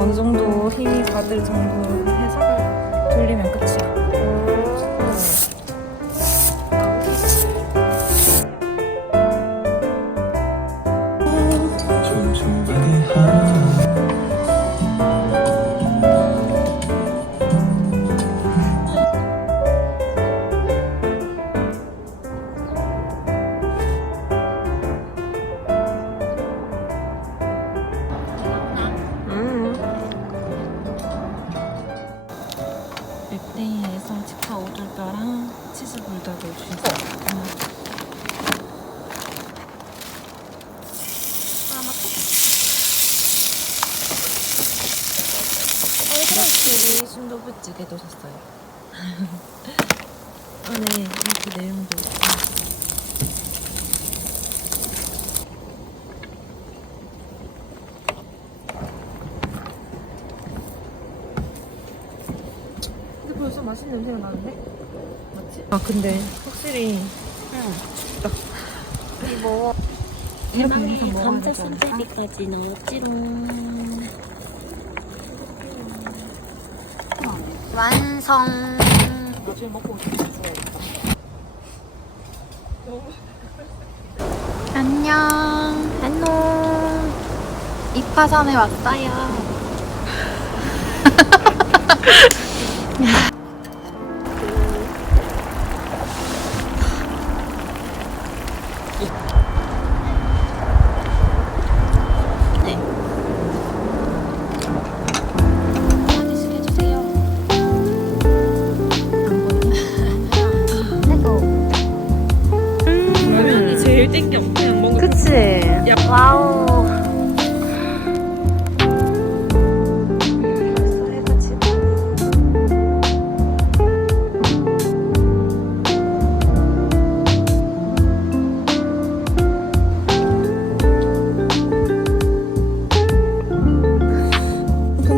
어느 정도 힘이 받을 정도 해서 돌리면 끝이야. 맵데이에서 치카 오돌뼈랑 치즈 불닭을 주셨어요. 에그라이스를 순두부찌개도 줬어요. 안에 이렇게 내용도 있고. 벌써 맛있는 냄새가 나는데? 맞지? 아 근데 확실히 춥다. 이거 이렇게 항상 먹어야 감자 되지 않을까? 손잡이까지 넣었지롱. 완성. 나중에 먹고 오시면 좋아야겠다. 안녕. 안녕. 이파산에 왔어요. 네. 한개씩 해주세요. 라면이 제일 땡겨. 그냥 먹으면. 그치? 와우.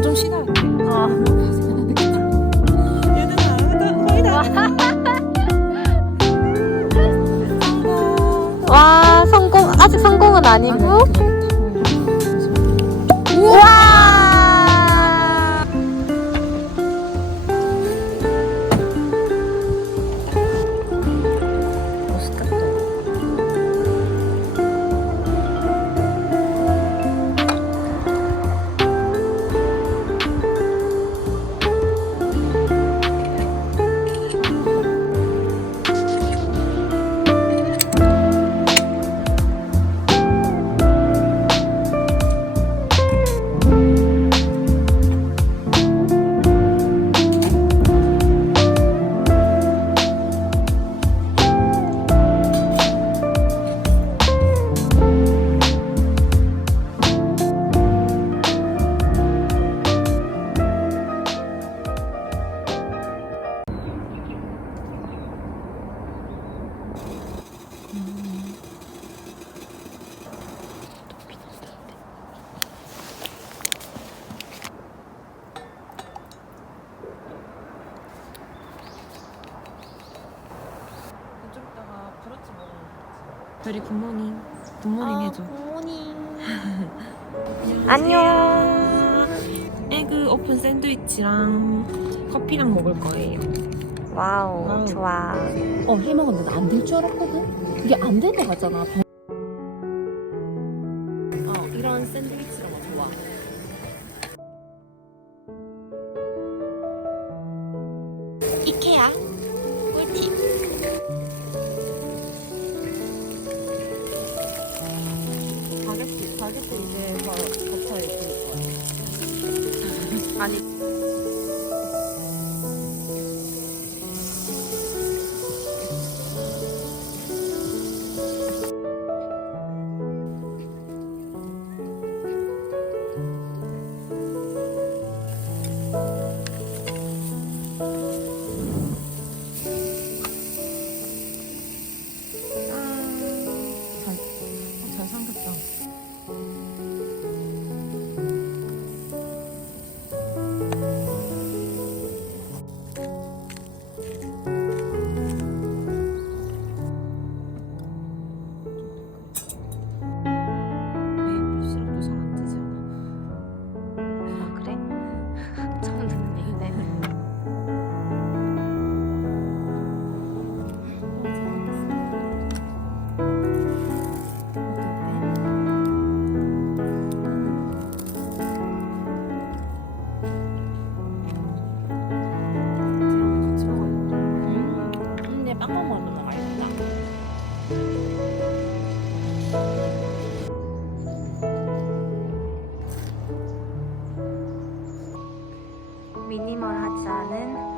좀 쉬다 올게. 와, 성공. 아직 성공은 아니고. 우와! 맛있겠다. 좀 이따가 브런치 먹으면 별이 굿모닝. 굿모닝 해줘. 굿모닝. 안녕. 에그 오픈 샌드위치랑 커피랑 먹을 거예요. 와우, 좋아. 해먹었는데 안 될 줄 알았거든? 그게 안 되는 거잖아. 이런 샌드위치가 뭐 좋아. 이케아. 꿀팁. 바게트 이제 겉에 이렇게 아니 잘 삼겼다. 메이플 시럽도 잘 안 되지 않아? 아, 그래? 처음 듣는 얘기네. 같이 먹어요. 근데 빵만 먹으면 맛있다. 미니멀하지 않은